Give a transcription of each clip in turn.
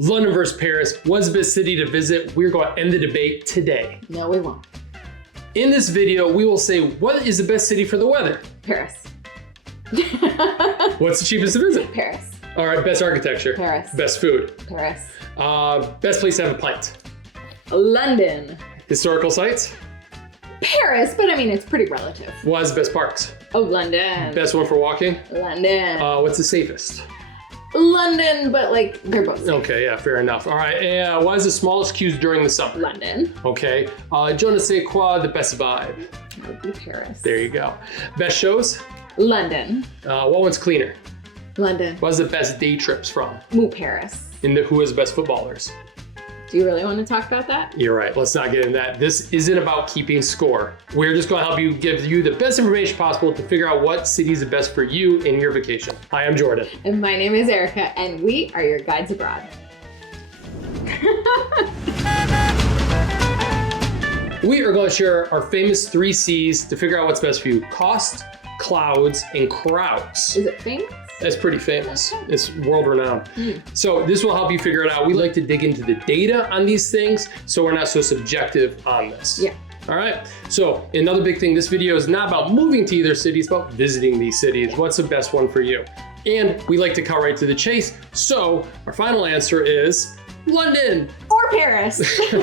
London versus Paris, what's the best city to visit? We're going to end the debate today. No, we won't. In this video, we will say, what is the best city for the weather? Paris. What's the cheapest to visit? Paris. All right, best architecture. Paris. Best food. Paris. Best place to have a pint. London. Historical sites. Paris, but I mean, it's pretty relative. What has the best parks? Oh, London. Best one for walking? London. What's the safest? London, but like, they're both safe. Okay, yeah, fair enough. All right, what is the smallest queues during the summer? London. Okay, je ne sais quoi, the best vibe? That would be Paris. There you go. Best shows? London. What one's cleaner? London. What's the best day trips from? Ooh, Paris. And who is the best footballers? Do you really want to talk about that? You're right, let's not get into that. This isn't about keeping score. We're just gonna help you, give you the best information possible to figure out what city is the best for you in your vacation. Hi, I'm Jordan. And my name is Erica, and we are your guides abroad. We are gonna share our famous 3 C's to figure out what's best for you. Cost, clouds, and crowds. Is it famous? That's pretty famous. It's world renowned. So this will help you figure it out. We like to dig into the data on these things so we're not so subjective on this. Yeah. All right. So another big thing, this video is not about moving to either city, it's about visiting these cities. What's the best one for you? And we like to cut right to the chase. So our final answer is London. Or Paris. All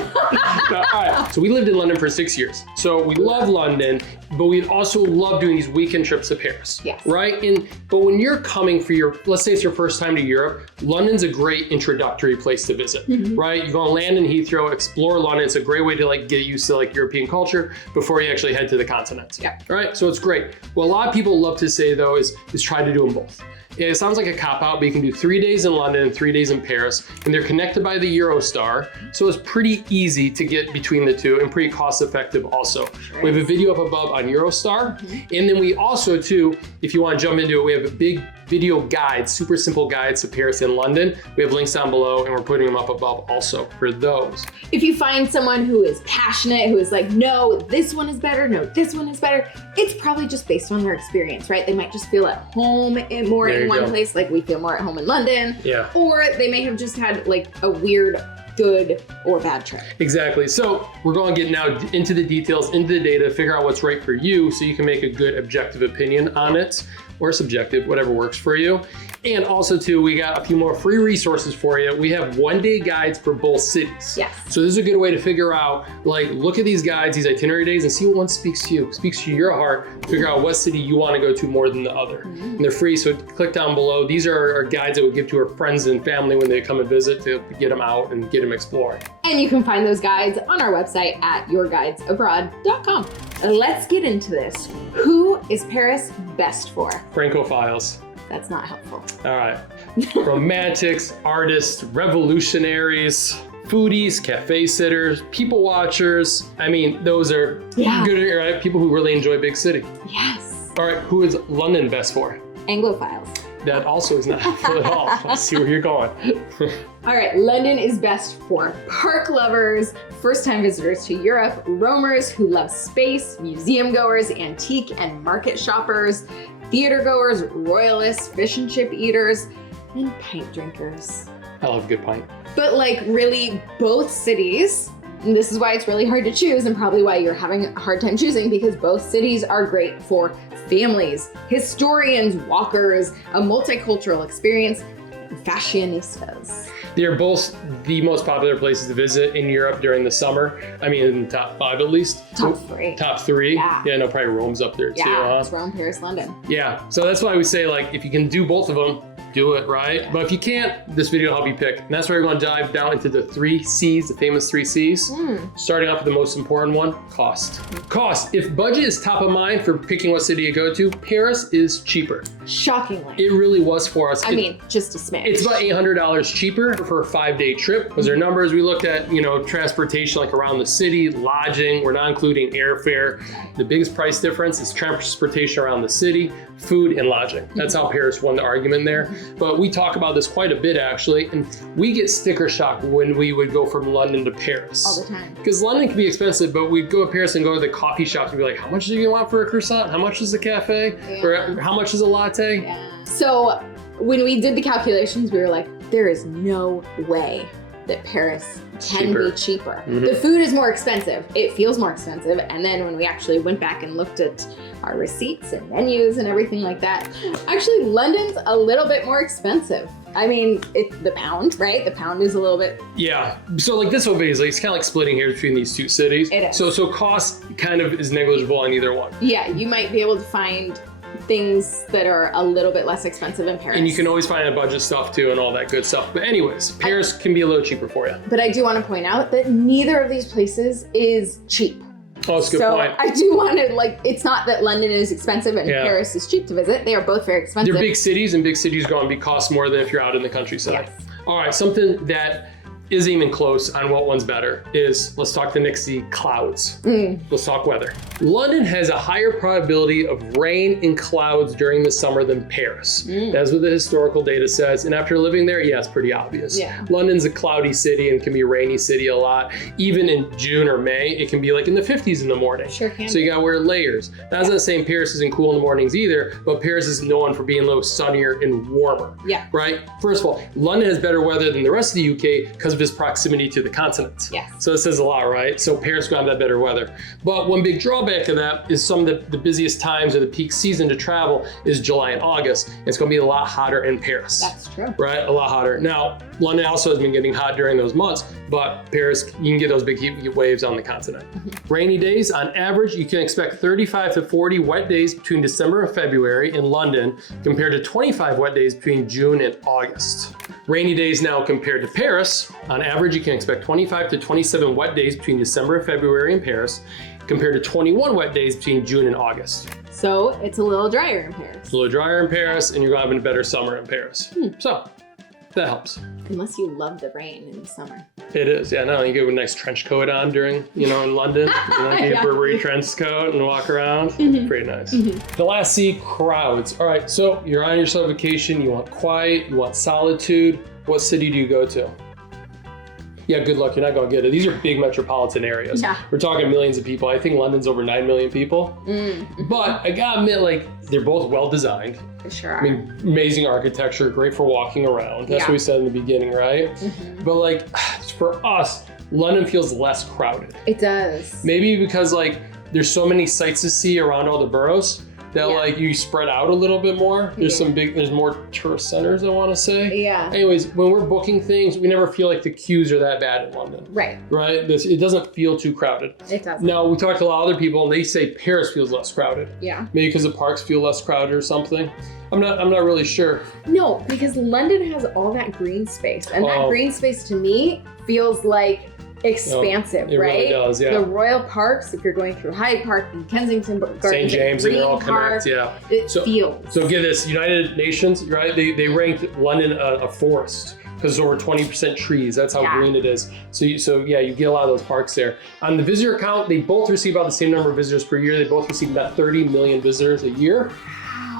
right, so we lived in London for 6 years. So we love London, but we also love doing these weekend trips to Paris. Yes. Right? But when you're coming for let's say it's your first time to Europe, London's a great introductory place to visit, right? You go on land in Heathrow, explore London. It's a great way to like get used to like European culture before you actually head to the continent. Yeah. All right, so it's great. What a lot of people love to say though is try to do them both. It sounds like a cop-out, but you can do 3 days in London and 3 days in Paris, and they're connected by the Eurostar, so it's pretty easy to get between the two and pretty cost-effective also. Sure we have a is. video up above on Eurostar, and then we also too, if you want to jump into it, we have a big video guide, super simple guides to Paris and London. We have links down below, and we're putting them up above also for those. If you find someone who is passionate, who is like, no, this one is better, no, this one is better, it's probably just based on their experience, right? They might just feel at home more in one place, like we feel more at home in London. Yeah. Or they may have just had like a weird, good or bad trip. Exactly. So we're going to get now into the details, into the data, figure out what's right for you so you can make a good objective opinion on it, or subjective, whatever works for you. And also too, we got a few more free resources for you. We have 1-day guides for both cities. Yes. So this is a good way to figure out, like, look at these guides, these itinerary days, and see what one speaks to you, speaks to your heart, figure out what city you want to go to more than the other. And they're free, so click down below. These are our guides that we give to our friends and family when they come and visit to get them out and get them exploring. And you can find those guides on our website at yourguidesabroad.com. Let's get into this. Who is Paris best for? Francophiles. That's not helpful. All right. Romantics, artists, revolutionaries, foodies, cafe sitters, people watchers. I mean, those are good, right? People who really enjoy big city. Yes. All right, who is London best for? Anglophiles. That also is not helpful at all. I see where you're going. All right, London is best for park lovers, first-time visitors to Europe, roamers who love space, museum goers, antique and market shoppers, theater goers, royalists, fish and chip eaters, and pint drinkers. I love a good pint. But like really both cities, and this is why it's really hard to choose and probably why you're having a hard time choosing, because both cities are great for families, historians, walkers, a multicultural experience, and fashionistas. They're both the most popular places to visit in Europe during the summer. I mean, in the top 5 at least. Top 3. Top 3? Yeah. Yeah, no, probably Rome's up there too, huh? It's Rome, Paris, London. Yeah, so that's why we say, like, if you can do both of them, do it, right? Yeah. But if you can't, this video will help you pick. And that's why we're going to dive down into the 3 C's, the famous 3 C's. Starting off with the most important one, cost. Cost. If budget is top of mind for picking what city to go to, Paris is cheaper. Shockingly. It really was for us. I mean, just a smidge. It's about $800 cheaper for a 5-day trip. Those are numbers. We looked at, transportation like around the city, lodging. We're not including airfare. The biggest price difference is transportation around the city, food, and lodging. That's how Paris won the argument there. But we talk about this quite a bit actually, and we get sticker shock when we would go from London to Paris. All the time. Because London can be expensive, but we'd go to Paris and go to the coffee shops and be like, how much do you want for a croissant? How much is a cafe? Yeah. Or how much is a latte? Yeah. So when we did the calculations, we were like, there is no way that Paris can be cheaper. The food is more expensive. It feels more expensive. And then when we actually went back and looked at our receipts and menus and everything like that, actually London's a little bit more expensive. I mean, it's the pound, right? The pound is a little bit. Yeah. So like this is like, it's kind of like splitting hairs between these two cities. It is. So cost kind of is negligible on either one. Yeah, you might be able to find things that are a little bit less expensive in Paris. And you can always find a budget stuff too and all that good stuff. But anyways, Paris can be a little cheaper for you. But I do want to point out that neither of these places is cheap. Oh, that's a good point. I do want to, like, it's not that London is expensive and Paris is cheap to visit. They are both very expensive. They're big cities, and big cities going to cost more than if you're out in the countryside. Yes. All right, something that isn't even close on what one's better is, let's talk the next C, clouds. Let's talk weather. London has a higher probability of rain and clouds during the summer than Paris. That's what the historical data says. And after living there, yeah, it's pretty obvious. Yeah. London's a cloudy city and can be a rainy city a lot. Even in June or May, it can be like in the 50s in the morning. Sure can. So you gotta wear layers. That's not saying Paris isn't cool in the mornings either, but Paris is known for being a little sunnier and warmer. Yeah. Right? First of all, London has better weather than the rest of the UK because of its proximity to the continent. Yes. So it says a lot, right? So Paris gonna have that better weather. But one big drawback of that is some of the busiest times of the peak season to travel is July and August. It's gonna be a lot hotter in Paris. That's true. Right? A lot hotter. Now, London also has been getting hot during those months, but Paris, you can get those big heat waves on the continent. Rainy days, on average, you can expect 35 to 40 wet days between December and February in London, compared to 25 wet days between June and August. Rainy days now compared to Paris, on average, you can expect 25 to 27 wet days between December and February in Paris, compared to 21 wet days between June and August. So it's a little drier in Paris. It's a little drier in Paris, and you're gonna have a better summer in Paris. So that helps. Unless you love the rain in the summer. It is, yeah. No, you get a nice trench coat on during, in London. Get a Burberry trench coat and walk around. Pretty nice. The last C, crowds. All right, so you're on your summer vacation. You want quiet. You want solitude. What city do you go to? Yeah, good luck. You're not going to get it. These are big metropolitan areas. Yeah. We're talking millions of people. I think London's over 9 million people. But I gotta admit, like, they're both well designed. For sure. I mean, amazing architecture, great for walking around. That's what we said in the beginning, right? But like, for us, London feels less crowded. It does. Maybe because like, there's so many sights to see around all the boroughs that like you spread out a little bit more. There's there's more tourist centers, I want to say. Yeah. Anyways, when we're booking things, we never feel like the queues are that bad in London. Right. Right? It doesn't feel too crowded. It doesn't. Now, we talked to a lot of other people and they say Paris feels less crowded. Yeah. Maybe because the parks feel less crowded or something. I'm not really sure. No, because London has all that green space. And that green space to me feels like expansive, it right? Really does, yeah. The royal parks, if you're going through Hyde Park and Kensington Gardens, St. James, and they all Park, connect, yeah. It feels. So get this, United Nations, right? They ranked London a forest because there's over 20% trees. That's how green it is. So yeah, you get a lot of those parks there. On the visitor count, they both receive about the same number of visitors per year. They both receive about 30 million visitors a year.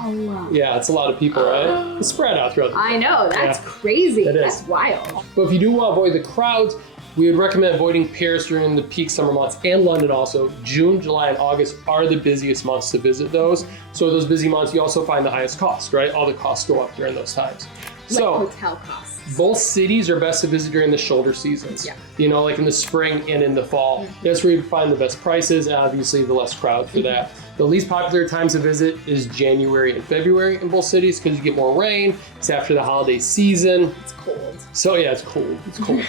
Wow. Yeah, it's a lot of people, right? It's spread out throughout the I know, that's crazy. It That's is. wild. But if you do want to avoid the crowds, we would recommend avoiding Paris during the peak summer months and London also. June, July, and August are the busiest months to visit those. So those busy months, you also find the highest cost, right? All the costs go up during those times. Like hotel costs. Both cities are best to visit during the shoulder seasons. Yeah. Like in the spring and in the fall. That's where you find the best prices and obviously the less crowd for that. The least popular times to visit is January and February in both cities because you get more rain. It's after the holiday season. It's cold. So yeah, it's cold. It's cold.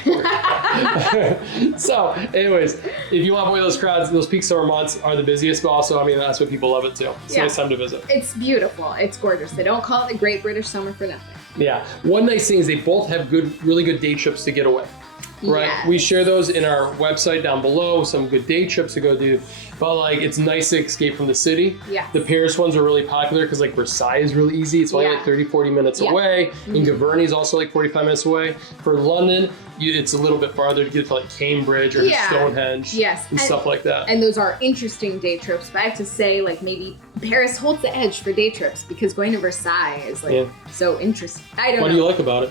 So anyways, if you want to avoid those crowds, those peak summer months are the busiest, but also, I mean, that's what people love it too. It's a nice time to visit. It's beautiful. It's gorgeous. They don't call it the Great British Summer for nothing. Yeah. One nice thing is they both have really good day trips to get away. Right. Yes. We share those in our website down below, some good day trips to go do. But like, it's nice to escape from the city. Yeah. The Paris ones are really popular because like Versailles is really easy. It's only like 30, 40 minutes away. And Giverny is also like 45 minutes away. For London, it's a little bit farther to get to like Cambridge or Stonehenge and stuff like that. And those are interesting day trips. But I have to say, like, maybe Paris holds the edge for day trips because going to Versailles is like so interesting. I don't know. What do you like about it?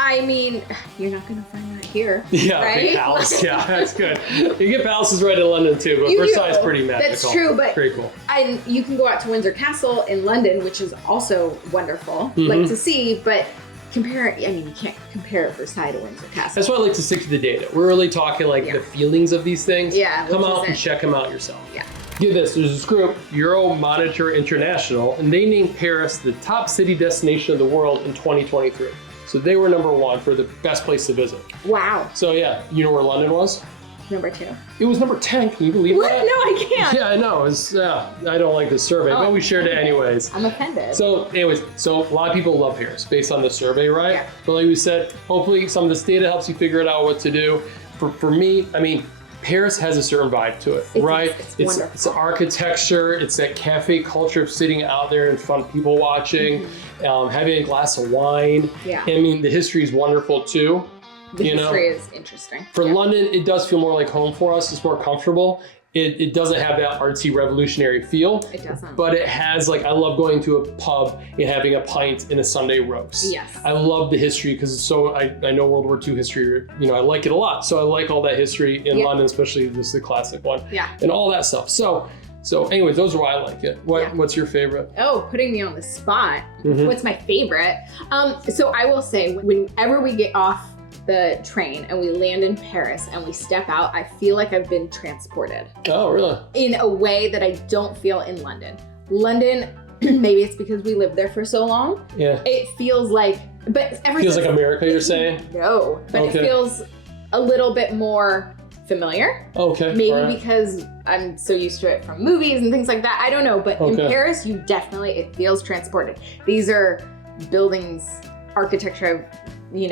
I mean, you're not going to find that here. Yeah, right? big palace. Yeah, that's good. You get palaces right in London too, but Versailles is pretty magical. That's true, but pretty cool. And you can go out to Windsor Castle in London, which is also wonderful, like to see, but you can't compare Versailles to Windsor Castle. That's why I like to stick to the data. We're really talking like the feelings of these things. Yeah. Come out and check them out yourself. Yeah. Get this, there's this group, Euromonitor International, and they named Paris the top city destination of the world in 2023. So they were #1 for the best place to visit. Wow. So yeah, you know where London was? #2. It was #10, can you believe What? that? No, I can't. Yeah, I know, I don't like this survey, but we shared it anyways. I'm offended. So anyways, a lot of people love Paris based on the survey, right? Yeah. But like we said, hopefully some of this data helps you figure it out what to do. For me, I mean, Paris has a certain vibe to it, right? It's wonderful. It's architecture, it's that cafe culture of sitting out there in front of people watching, having a glass of wine. Yeah. I mean, the history is wonderful too. The history is interesting. For London, it does feel more like home for us. It's more comfortable. It doesn't have that artsy revolutionary feel. It doesn't. But it has, like, I love going to a pub and having a pint and a Sunday roast. Yes. I love the history because it's so, I know World War II history, I like it a lot. So I like all that history in London, especially this is the classic one. Yeah. And all that stuff. So anyways, those are why I like it. What's your favorite? Oh, putting me on the spot. What's my favorite? So I will say, whenever we get off the train and we land in Paris and we step out, I feel like I've been transported. Oh, really? In a way that I don't feel in London. London, maybe it's because we lived there for so long. Yeah. It feels like, Feels like America, you're saying? No, but it feels a little bit more familiar. Okay. Maybe because I'm so used to it from movies and things like that. I don't know, but in Paris, it feels transported. These are buildings, architecture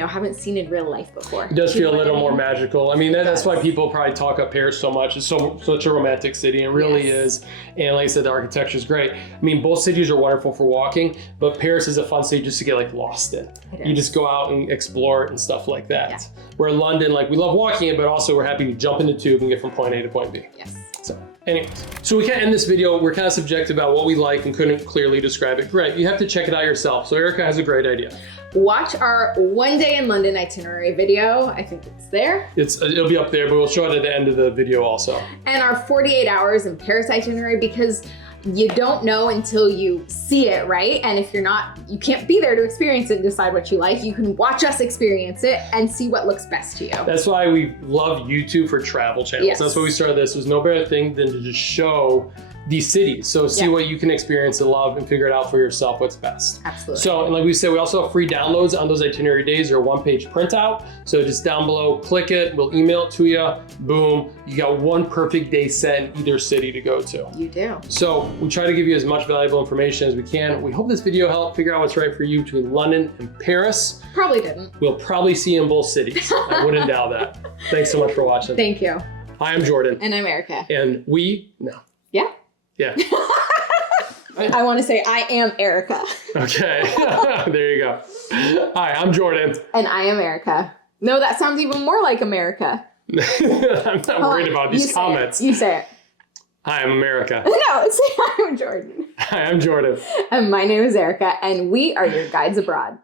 haven't seen in real life before. It does feel a little more magical. I mean, that's why people probably talk up Paris so much. It's such a romantic city, and it really is. And like I said, the architecture is great. I mean, both cities are wonderful for walking, but Paris is a fun city just to get lost in. You just go out and explore it and stuff like that. Yeah. Where London, we love walking it, but also we're happy to jump in the tube and get from point A to point B. Yes. So anyways, so we can't end this video. We're kind of subjective about what we like and couldn't clearly describe it. Great, you have to check it out yourself. So Erica has a great idea. Watch our 1 day in London itinerary video. I think it's there. It'll be up there, but we'll show it at the end of the video also. And our 48 hours in Paris itinerary, because you don't know until you see it, right? And if you can't be there to experience it and decide what you like. You can watch us experience it and see what looks best to you. That's why we love YouTube for travel channels. Yes. That's why we started this. There's no better thing than to just show these cities. So see what you can experience and love and figure it out for yourself what's best. Absolutely. So, and like we said, we also have free downloads on those itinerary days or one-page printout. So just down below, click it, we'll email it to you, boom. You got one perfect day set in either city to go to. You do. So we try to give you as much valuable information as we can. We hope this video helped figure out what's right for you between London and Paris. Probably didn't. We'll probably see you in both cities. I wouldn't doubt that. Thanks so much for watching. Thank you. Hi, I'm Jordan. And I'm Erica. And Yeah? Yeah. I want to say I am Erica. Okay. There you go. Hi, I'm Jordan. And I am Erica. No, that sounds even more like America. I'm not worried about these comments. You say it. Hi, I'm America. No, say I'm Jordan. Hi, I'm Jordan. And my name is Erica, and we are your guides abroad.